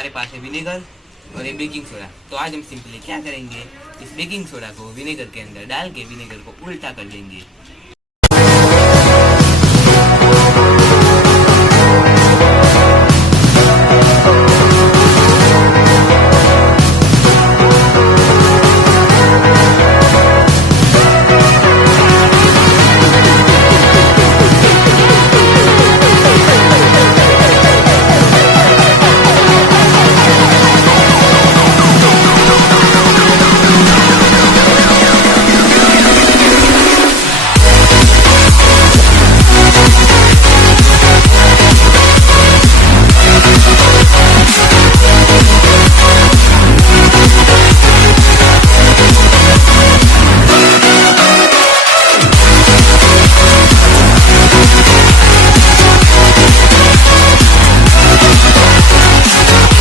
हमारे पास है विनेगर और ये बेकिंग सोडा। तो आज हम सिंपली क्या करेंगे, इस बेकिंग सोडा को विनेगर के अंदर डाल के विनेगर को उल्टा कर देंगे।